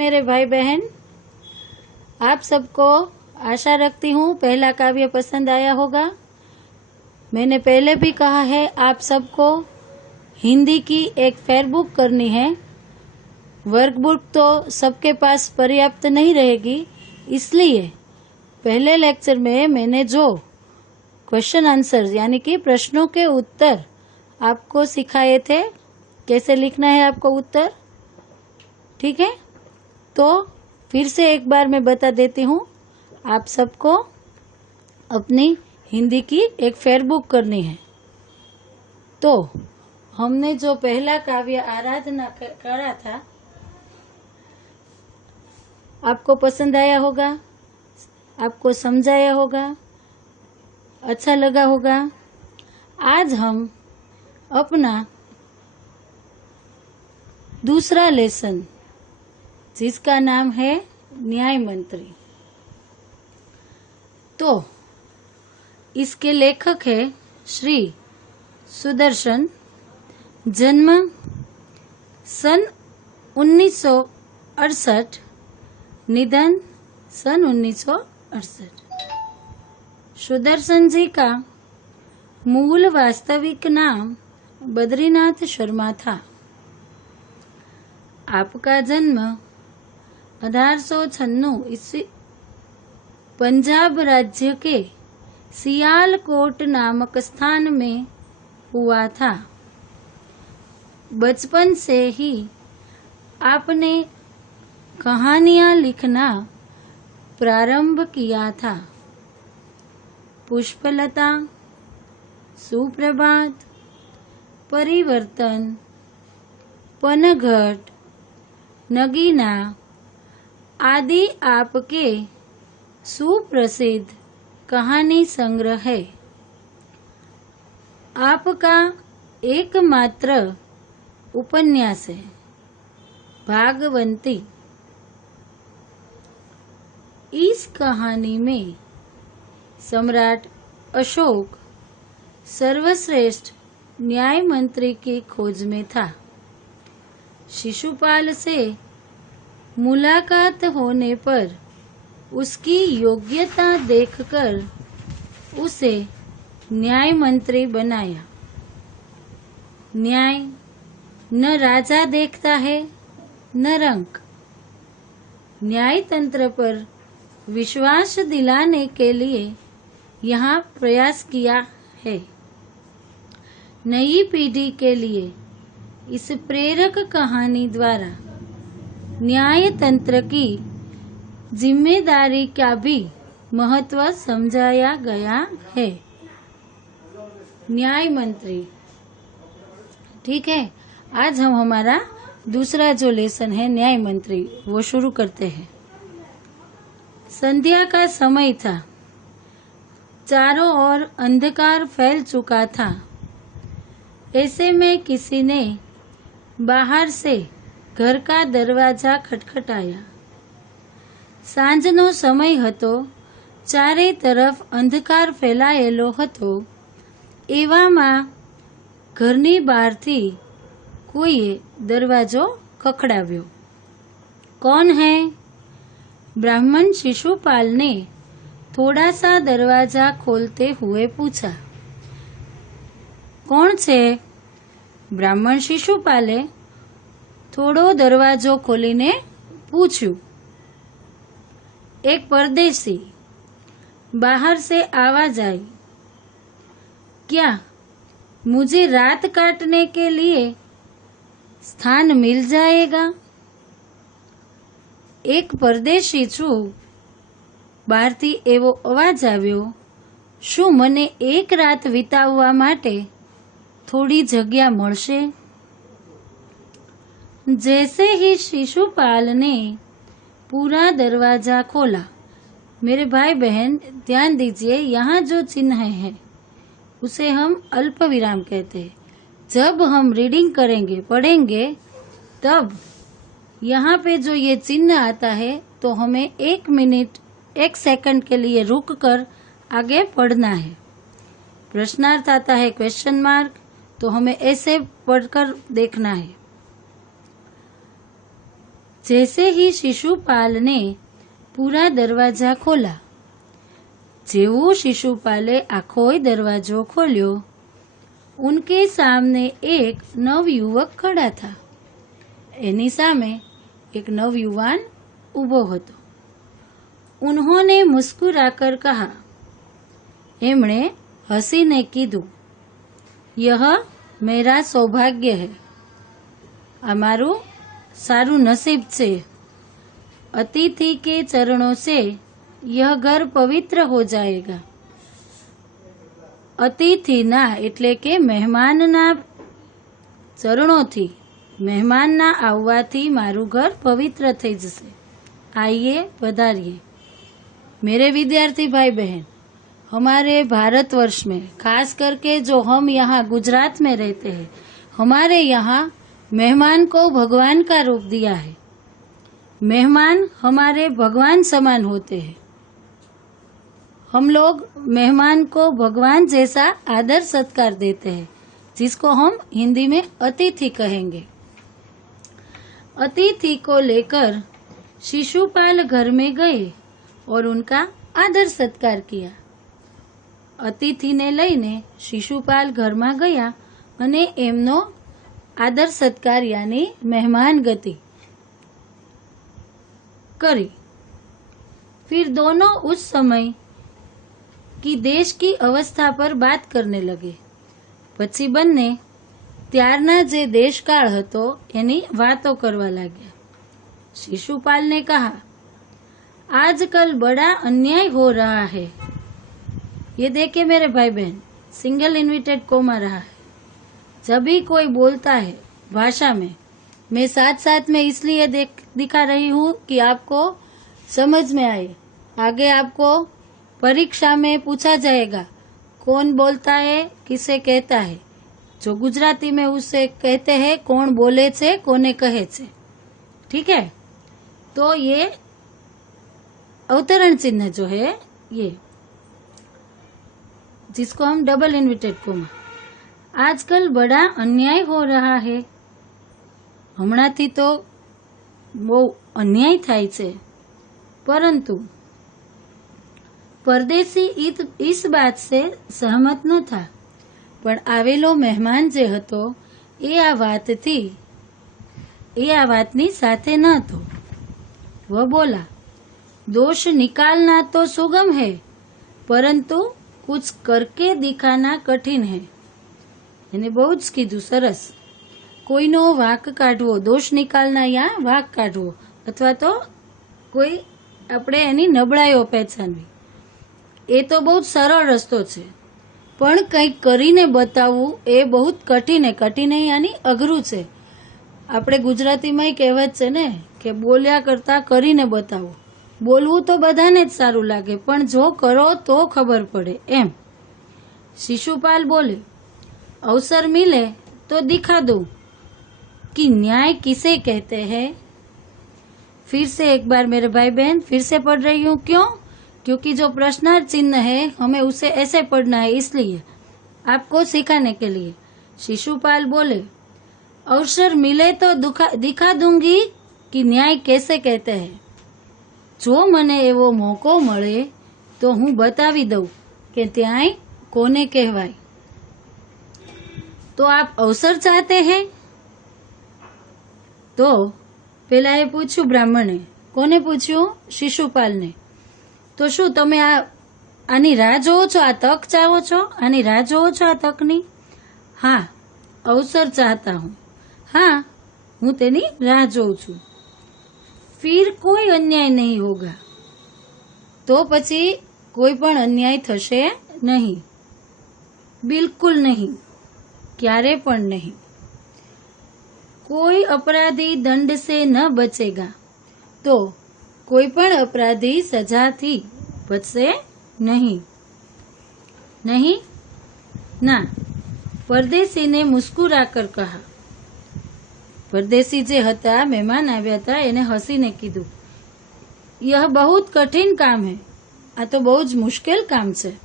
मेरे भाई बहन, आप सबको आशा रखती हूँ पहला काव्य पसंद आया होगा। मैंने पहले भी कहा है, आप सबको हिंदी की एक फेयर बुक करनी है। वर्कबुक तो सबके पास पर्याप्त नहीं रहेगी, इसलिए पहले लेक्चर में मैंने जो क्वेश्चन आंसर यानी कि प्रश्नों के उत्तर आपको सिखाए थे, कैसे लिखना है आपको उत्तर, ठीक है। तो फिर से एक बार मैं बता देती हूँ, आप सबको अपनी हिंदी की एक फेयर बुक करनी है। तो हमने जो पहला काव्य आराधना करा था, आपको पसंद आया होगा, आपको समझाया होगा, अच्छा लगा होगा। आज हम अपना दूसरा लेसन, जिसका नाम है न्याय मंत्री, तो इसके लेखक है श्री सुदर्शन। जन्म सन 1968, निधन सन 1968। सुदर्शन जी का मूल वास्तविक नाम बद्रीनाथ शर्मा था। आपका जन्म 1896 ईस्वी पंजाब राज्य के सियालकोट नामक स्थान में हुआ था। बचपन से ही आपने कहानियां लिखना प्रारंभ किया था। पुष्पलता, सुप्रभात, परिवर्तन, पनघट, नगीना आदि आपके सुप्रसिद्ध कहानी संग्रह है। आपका एकमात्र उपन्यास है भागवंती। इस कहानी में सम्राट अशोक सर्वश्रेष्ठ न्याय मंत्री की खोज में था। शिशुपाल से मुलाकात होने पर उसकी योग्यता देखकर उसे न्याय मंत्री बनाया। न्याय न राजा देखता है न रंक। न्याय तंत्र पर विश्वास दिलाने के लिए यहाँ प्रयास किया है। नई पीढ़ी के लिए इस प्रेरक कहानी द्वारा न्याय तंत्र की जिम्मेदारी का भी महत्व समझाया गया है। न्याय मंत्री, ठीक है। आज हम हमारा दूसरा जो लेसन है न्याय मंत्री, वो शुरू करते हैं। संध्या का समय था। चारों ओर अंधकार फैल चुका था। ऐसे में किसी ने बाहर से घर का दरवाजा खटखटाया। સાંજનો સમય હતો, ચારે તરફ અંધકાર ફેલાયેલો હતો। એવામાં ઘરની બહારથી કોઈએ દરવાજો ખખડાવ્યો। कौन है? ब्राह्मण शिशुपाल ने थोड़ा सा दरवाजा खोलते हुए पूछा। कौन छे? ब्राह्मण शिशुपाले थोड़ो दरवाजो खोलीने पूछ्યું। एक परदेसी। बाहर से आवाज आई। क्या मुझे रात काटने के लिए स्थान मिल जाएगा? एक परदेशी छू। બહારથી એવો અવાજ આવ્યો, શું મને એક રાત વિતાવવા માટે થોડી જગ્યા મળશે? जैसे ही शिशुपाल ने पूरा दरवाजा खोला, मेरे भाई बहन ध्यान दीजिए, यहाँ जो चिन्ह है उसे हम अल्प विराम कहते हैं। जब हम रीडिंग करेंगे, पढ़ेंगे, तब यहाँ पे जो ये चिन्ह आता है तो हमें 1 मिनट 1 सेकंड के लिए रुक कर आगे पढ़ना है। प्रश्नार्थ आता है क्वेश्चन मार्क, तो हमें ऐसे पढ़कर देखना है। जैसे ही शिशुपाल ने पूरा दरवाजा खोला, जेवू शिशुपाले आखोय दरवाजो खोल्यो, उनके सामने एक नवयुवक खड़ा था। एनी सामे एक नवयुवान ऊभो हतो। उन्होंने मुस्कुराकर कहा, एमणे हसीने कीधुं, यह मेरा सौभाग्य है, अमारू सारू नसीब छे। अतिथि के चरणों से यह घर पवित्र हो जाएगा। अतिथिना एटले के મહેમાનના ચરણોથી, મહેમાનના આવવાથી મારું ઘર પવિત્ર થઈ જશે। आइए पधारिए। मेरे विद्यार्थी भाई बहन, हमारे भारतवर्ष में खास करके जो हम यहाँ गुजरात में रहते हैं, हमारे यहाँ मेहमान को भगवान का रूप दिया है। मेहमान हमारे भगवान समान होते हैं। हम लोग मेहमान को भगवान जैसा आदर सत्कार देते हैं, जिसको हम हिंदी में अतिथि कहेंगे। अतिथि को लेकर शिशुपाल घर में गए और उनका आदर सत्कार किया। अतिथि ने लईने शिशुपाल घर में गया अने एमनो आदर सत्कार यानी मेहमान गति करी। फिर दोनों उस समय की देश की अवस्था पर बात करने लगे। पछी बन्ने त्यारना जे देशकाळ हतो एनी वातो करवा लाग्या। शिशुपाल ने कहा, आजकल बड़ा अन्याय हो रहा है। ये देखे मेरे भाई बहन, सिंगल इन्विटेड कोमा रहा है। जब भी कोई बोलता है भाषा में, मैं साथ साथ में इसलिए दिखा रही हूँ कि आपको समझ में आए। आगे आपको परीक्षा में पूछा जाएगा कौन बोलता है, किसे कहता है। जो गुजराती में उसे कहते हैं कौन बोले छे, कोने कहे छे। ठीक है, तो ये अवतरण चिन्ह जो है, ये जिसको हम डबल इन्विटेड कोमा। आजकल बड़ा अन्याय हो रहा है। हमणाथी तो बહુ अन्याय थाय छे, परंतु परदेशी इस बात से सहमत न था। पण आवेलो मेहमान जे हतो ए आ वातनी साथे न हतो। वह बोला, दोष निकालना तो सुगम है, परंतु कुछ करके दिखाना कठिन है। એને બહુ જ કીધું, સરસ। કોઈનો વાંક કાઢવો, દોષ નિકાલના યા વાંક કાઢવો, અથવા તો કોઈ આપણે એની નબળાઈઓ પહેચાનવી, એ તો બહુ જ સરળ રસ્તો છે। પણ કંઈક કરીને બતાવવું એ બહુ જ કઠિન है। કઠિન યાની અઘરું છે। આપણે ગુજરાતીમાં કહેવત છે ને કે બોલ્યા કરતા કરીને બતાવો। બોલવું તો બધાને જ સારું લાગે, પણ જો કરો તો ખબર પડે એમ। शिशुपाल बोले, अवसर मिले तो दिखा दो कि न्याय किसे कहते हैं। फिर से एक बार मेरे भाई बहन फिर से पढ़ रही हूँ। क्यों? क्योंकि जो प्रश्नार्थ चिन्ह है हमें उसे ऐसे पढ़ना है, इसलिए आपको सिखाने के लिए। शिशुपाल बोले, अवसर मिले तो दिखा दूंगी कि न्याय कैसे कहते हैं। जो मने एवो मौको मळे तो हूँ बतावी दऊं के त्याय कोने कहवाय। तो आप अवसर चाहते हैं? तो पेला ए पूछ्યું ब्राह्मणे। कोने पूछ्યું? शिशुपाल ने। तो शू तमे आनी राह जोवो छो, आ तक चाहो छो? आनी राह जोवो छो आ तकनी? हाँ, अवसर चाहता हूँ। हाँ, हूँ तेनी राह जोऊं छुं। फिर कोई अन्याय नहीं होगा। तो पछी कोई पण अन्याय थशे नहीं, बिल्कुल नहीं, क्यारे पण नहीं। कोई अपराधी दंड से न बचेगा, तो कोई पण अपराधी सजा थी बचसे नहीं। नहीं ना, परदेशी ने मुस्कुराकर कहा। परदेशी जे हता, मेहमान आव्या था, एने हसीने कीधुं, यह बहुत कठिन काम है। आ तो बहुत मुश्किल काम छे।